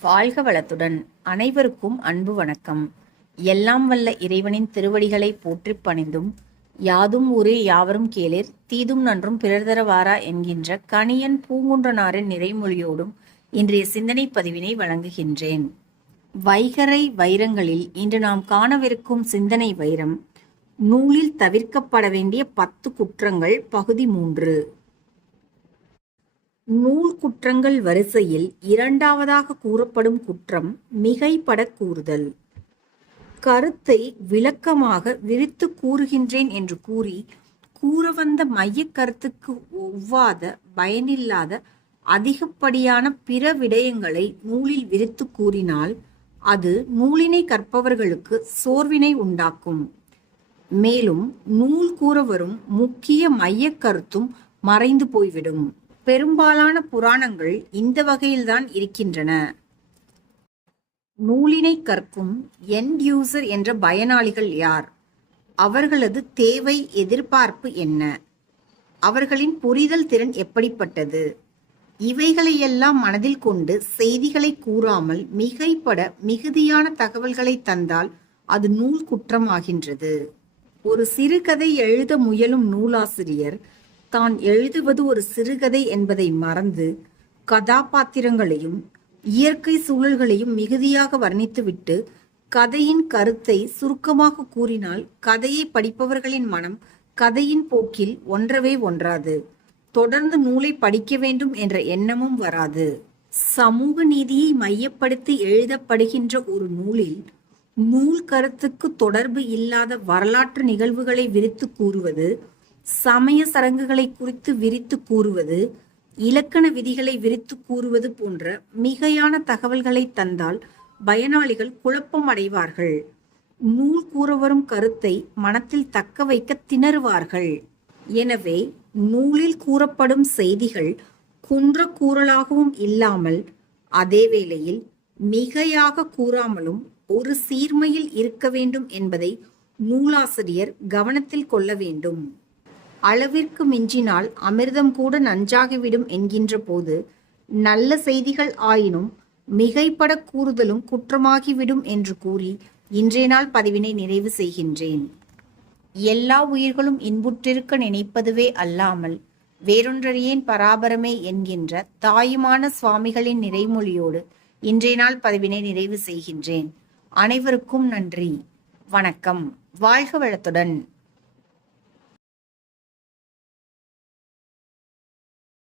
வாழ்க வளத்துடன். அனைவருக்கும் அன்பு வணக்கம். எல்லாம் வல்ல இறைவனின் திருவடிகளை போற்றிப் பணிந்தும் யாதும் ஊரே யாவரும் கேளிர் தீதும் நன்றும் பிறர் தரவாரா என்கின்ற கணியன் பூங்குன்றனாரின் நிறைமொழியோடும் இன்றைய சிந்தனை பதிவினை வழங்குகின்றேன். வைகரை வைரங்களில் இன்று நாம் காணவிருக்கும் சிந்தனை வைரம் நூலில் தவிர்க்கப்பட வேண்டிய பத்து குற்றங்கள் பகுதி மூன்று. நூல் குற்றங்கள் வரிசையில் இரண்டாவதாக கூறப்படும் குற்றம் மிகைப்படக் கூறுதல். கருத்தை விளக்கமாக விரித்து கூறுகின்றேன் என்று கூறி கூற வந்த மையக் கருத்துக்கு ஒவ்வாத பயனில்லாத அதிகப்படியான பிற விடயங்களை நூலில் விரித்து கூறினால் அது நூலினை கற்பவர்களுக்கு சோர்வினை உண்டாக்கும். மேலும் நூல் கூற வரும் முக்கிய மையக் கருத்தும் மறைந்து போய்விடும். பெரும்பாலான புராணங்கள் இந்த வகையில்தான் இருக்கின்றன. நூலினை கற்கும் எண்ட் யூசர் என்ற பயனாளிகள் யார்? அவர்களது தேவை எதிர்பார்ப்பு என்ன? அவர்களின் புரிதல் திறன் எப்படிப்பட்டது? இவைகளையெல்லாம் மனதில் கொண்டு செய்திகளை கூறாமல் மிகைப்பட மிகுதியான தகவல்களை தந்தால் அது நூல் குற்றமாகின்றது. ஒரு சிறுகதை எழுத முயலும் நூலாசிரியர் தான் எழுதுவது ஒரு சிறுகதை என்பதை மறந்து கதாபாத்திரங்களையும் இயற்கை சூழல்களையும் மிகுதியாக வர்ணித்துவிட்டு கதையின் கருத்தை சுருக்கமாக கூறினால் கதையை படிப்பவர்களின் மனம் கதையின் போக்கில் ஒன்றவே ஒன்றாது. தொடர்ந்து நூலை படிக்க வேண்டும் என்ற எண்ணமும் வராது. சமூக நீதியை மையப்படுத்தி எழுதப்படுகின்ற ஒரு நூலில் நூல் கருத்துக்கு தொடர்பு இல்லாத வரலாற்று நிகழ்வுகளை விரித்து கூறுவது சமய சடங்குகளை குறித்து விரித்து கூறுவது இலக்கண விதிகளை விரித்து கூறுவது போன்ற மிகையான தகவல்களை தந்தால் பயனாளிகள் குழப்பம் அடைவார்கள். நூல் கூற வரும் கருத்தை மனத்தில் தக்க வைக்க திணறுவார்கள். எனவே நூலில் கூறப்படும் செய்திகள் குன்ற கூறலாகவும் இல்லாமல் அதே வேளையில் மிகையாக கூறாமலும் ஒரு சீர்மையில் இருக்க வேண்டும் என்பதை நூலாசிரியர் கவனத்தில் கொள்ள வேண்டும். அளவிற்கு மிஞ்சினால் அமிர்தம் கூட நஞ்சாகிவிடும் என்கின்ற போது நல்ல செய்திகள் ஆயினும் மிகைப்பட கூறுதலும் குற்றமாகிவிடும் என்று கூறி இன்றைய நாள் பதிவினை நிறைவு செய்கின்றேன். எல்லா உயிர்களும் இன்புற்றிருக்க நினைப்பதுவே அல்லாமல் வேறொன்றறியேன் பராபரமே என்கின்ற தாயுமான சுவாமிகளின் நிறைமொழியோடு இன்றைய நாள் பதிவினை நிறைவு செய்கின்றேன். அனைவருக்கும் நன்றி. வணக்கம். வாழ்க வளத்துடன்.